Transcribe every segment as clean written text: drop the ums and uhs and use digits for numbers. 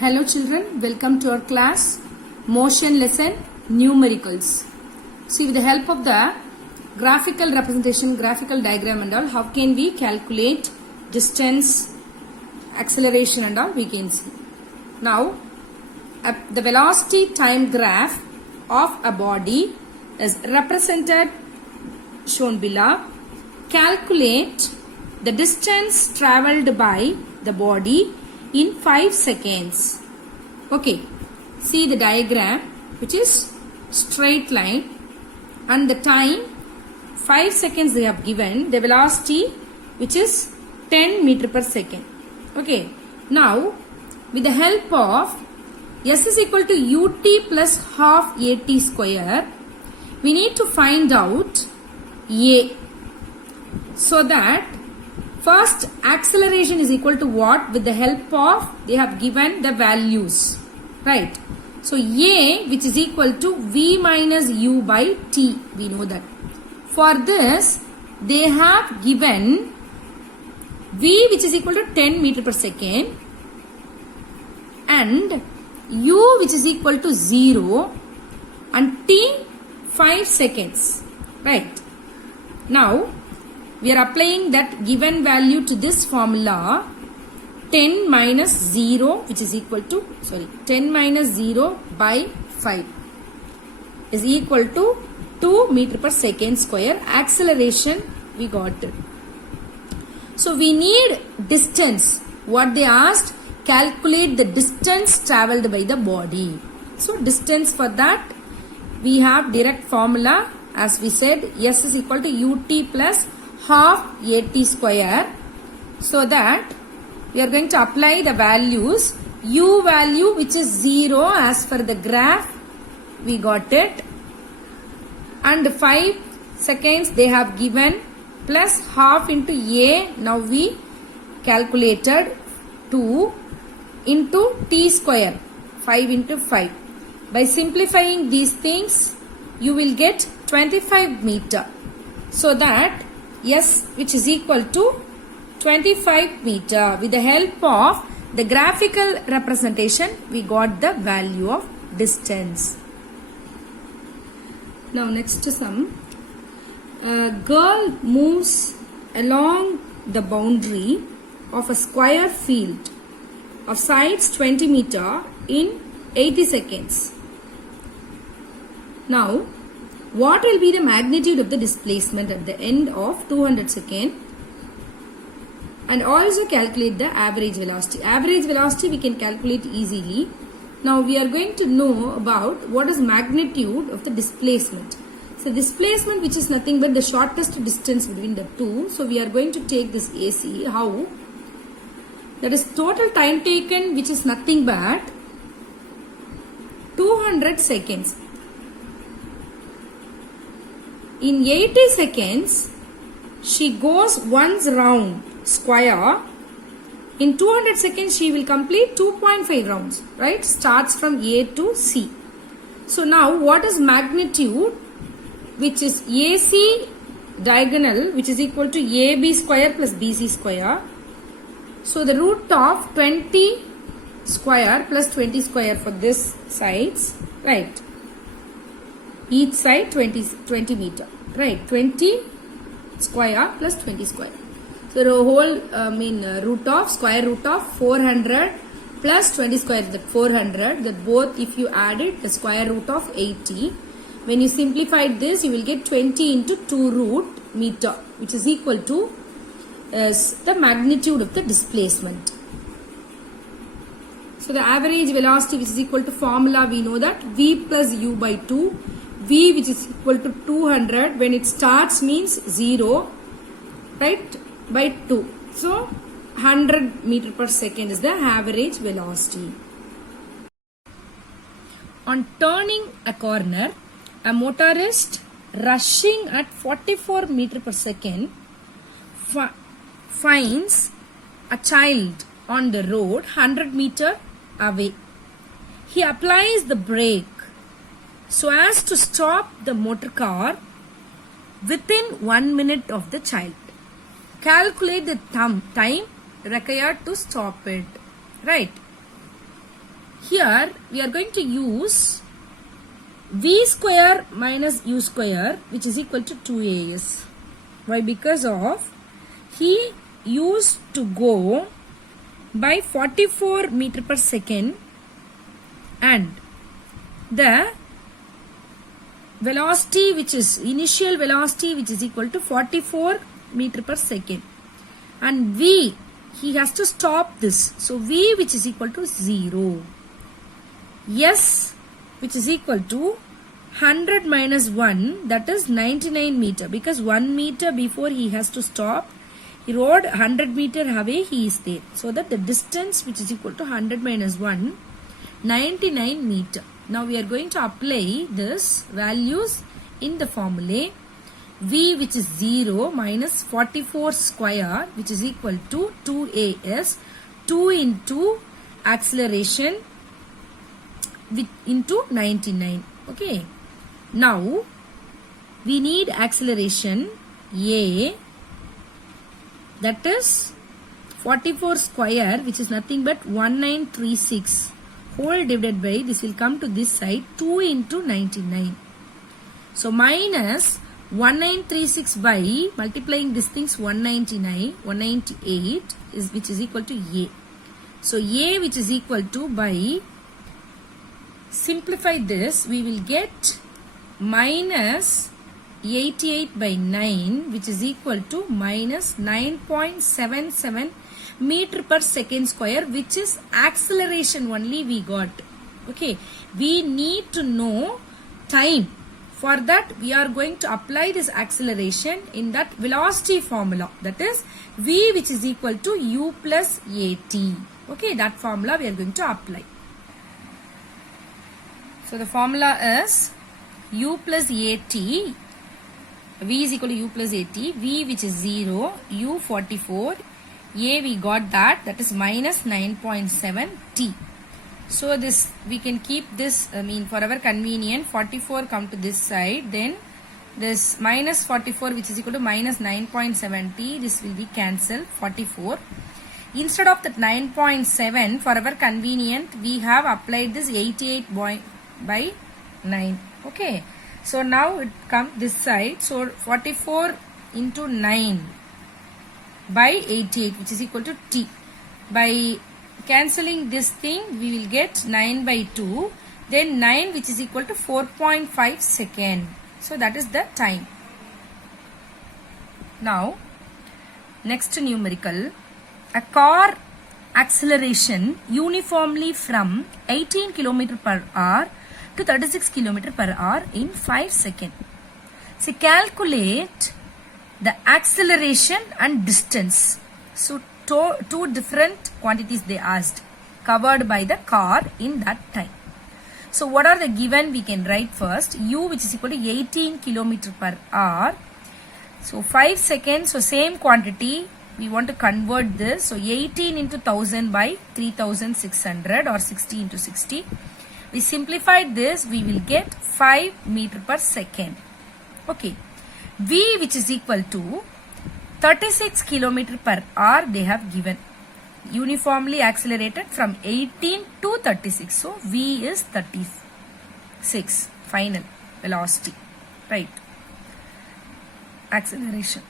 Hello children, welcome to our class motion lesson numericals. See, with the help of the graphical representation, graphical diagram and all, how can we calculate distance, acceleration and all we can see. Now, the velocity time graph of a body is represented shown below. Calculate the distance traveled by the body in 5 seconds. Okay, see the diagram which is straight line and the time 5 seconds they have given, the velocity which is 10 meter per second. Okay, now with the help of S is equal to ut plus half at square, we need to find out A, so that first acceleration is equal to what? With the help of, they have given the values, right? So A, which is equal to V minus U by T, we know that. For this, they have given V, which is equal to 10 meter per second, and U, which is equal to 0, and T 5 seconds, right? Now we are applying that given value to this formula. 10 minus 0 which is equal to 10 minus 0 by 5 is equal to 2 meter per second square. Acceleration we got it. So we need distance. What they asked, calculate the distance traveled by the body. So distance, for that we have direct formula. As we said, S is equal to ut plus half at square, so that we are going to apply the values. U value which is 0 as per the graph, we got it, and 5 seconds they have given, plus half into A. Now we calculated 2 into T square, 5 into 5. By simplifying these things, you will get 25 meter, so that S which is equal to 25 meter. With the help of the graphical representation, we got the value of distance. Now next sum. A girl moves along the boundary of a square field of sides 20 meter in 80 seconds. Now, what will be the magnitude of the displacement at the end of 200 seconds? And also calculate the average velocity. Average velocity we can calculate easily. Now we are going to know about what is magnitude of the displacement. So displacement, which is nothing but the shortest distance between the two. So we are going to take this AC. How? That is total time taken, which is nothing but 200 seconds. In 80 seconds, she goes once round square. In 200 seconds, she will complete 2.5 rounds, right? Starts from A to C. So now, what is magnitude? Which is AC diagonal, which is equal to AB square plus BC square. So the root of 20 square plus 20 square for this sides, right? Each side 20 meter, right? 20 square plus 20 square. So the whole square root of 400 plus 20 square, that 400, that both if you add it, the square root of 80. When you simplify this, you will get 20 into 2 root meter, which is equal to the magnitude of the displacement. So the average velocity, which is equal to formula, we know that V plus U by 2. V, which is equal to 200, when it starts means 0, right, by 2. So 100 meter per second is the average velocity. On turning a corner, a motorist rushing at 44 meter per second finds a child on the road 100 meter away. He applies the brake so as to stop the motor car within 1 minute of the child. Calculate the time required to stop it, right? here we are going to use v square minus u square, which is equal to 2as. Why? Because of he used to go by 44 meter per second and the velocity, which is initial velocity, which is equal to 44 meter per second, and v, he has to stop this, so v, which is equal to 0, s, which is equal to 100 minus 1, that is 99 meter, because 1 meter before he has to stop, he rode 100 meter away, he is there, so that the distance, which is equal to 100 minus 1, 99 meter. Now we are going to apply this values in the formula. V, which is 0, minus 44 square, which is equal to 2as, 2 into acceleration into 99. Okay. Now we need acceleration a, that is 44 square, which is nothing but 1936 whole divided by, this will come to this side, 2 into 99. So minus 1936 by multiplying these things 199, 198 is, which is equal to a. So a, which is equal to, by simplify this, we will get minus 88 by 9, which is equal to minus 9.77 meter per second square, which is acceleration only we got. Okay, we need to know time. For that, we are going to apply this acceleration in that velocity formula, that is v, which is equal to u plus at. Okay, that formula we are going to apply. So the formula is u plus at, v is equal to u plus at, v, which is 0, u 44, a, we got that is minus 9.7 t. So this, we can keep this, for our convenient, 44 come to this side, then this minus 44, which is equal to minus 9.7 t, this will be cancelled, 44. Instead of that 9.7, for our convenient, we have applied this 88 by 9. Okay, so now it comes this side, so 44 into 9 by 88, which is equal to t. By cancelling this thing, we will get 9 by 2, then 9, which is equal to 4.5 second. So that is the time. Now next numerical, a car acceleration uniformly from 18 km per hour to 36 km per hour in 5 seconds. So calculate the acceleration and distance. So two different quantities they asked, covered by the car in that time. So what are the given? We can write first u, which is equal to 18 km per hour. So 5 seconds, so same quantity, we want to convert this. So 18 into 1000 by 3600, or 60 into 60. We simplified this, we will get 5 meter per second. Okay. V, which is equal to 36 km per hour they have given. Uniformly accelerated from 18 to 36. So V is 36. Final velocity. Right. Acceleration.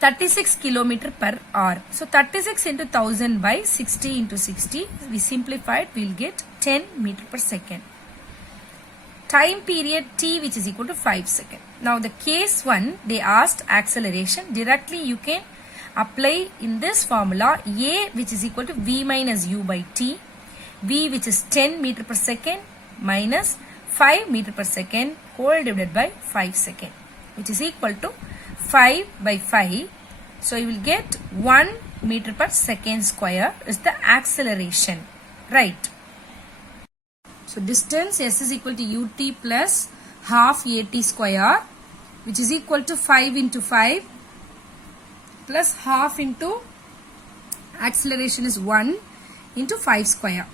36 km per hour. So 36 into 1000 by 60 into 60. We simplified, we will get 10 meter per second. Time period t, which is equal to 5 seconds. Now the case 1, they asked acceleration. Directly you can apply in this formula a, which is equal to v minus u by t, v, which is 10 meter per second minus 5 meter per second whole divided by 5 seconds, which is equal to 5 by 5. So you will get 1 meter per second square is the acceleration. Right. So distance s is equal to ut plus half at square, which is equal to 5 into 5 plus half into acceleration is 1 into 5 square.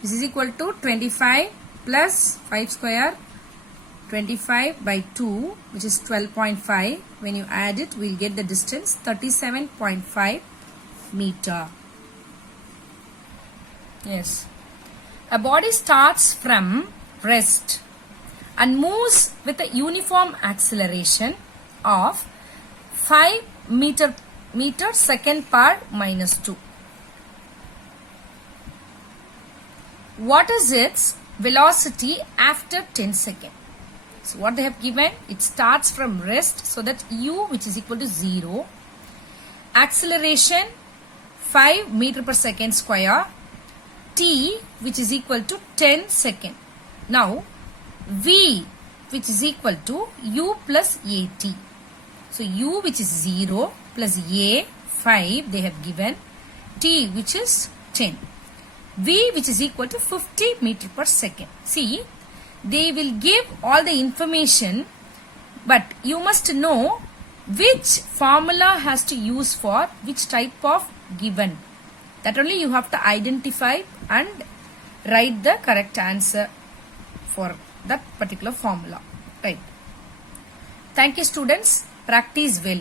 This is equal to 25 plus 5 square, 25 by 2, which is 12.5. When you add it, we will get the distance 37.5 meter. Yes. A body starts from rest and moves with a uniform acceleration of 5 meter second per minus 2. What is its velocity after 10 seconds? So what they have given, it starts from rest, so that u, which is equal to 0, acceleration 5 meter per second square, t, which is equal to 10 second. Now v, which is equal to u plus at. So u, which is 0, plus a 5 they have given, t, which is 10, v, which is equal to 50 meter per second. See, they will give all the information, but you must know which formula has to use for which type of given. That only you have to identify and write the correct answer for that particular formula. Right. Thank you, students. Practice well.